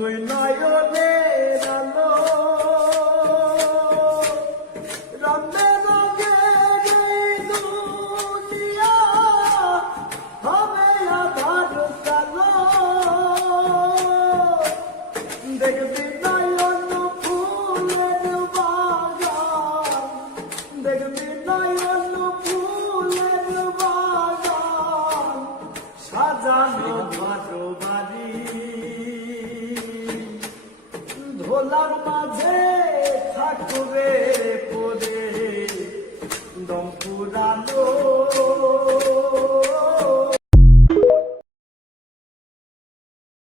দুই নয়নের আলো রঙে রঙে এই দুনিয়া হবে আধার কালো দেখবি নয়ন ফুলের বাগান দেখবি নয়ন ফুলের বাগান সাজানো ঘর বাড়ি ধোলার মাঝে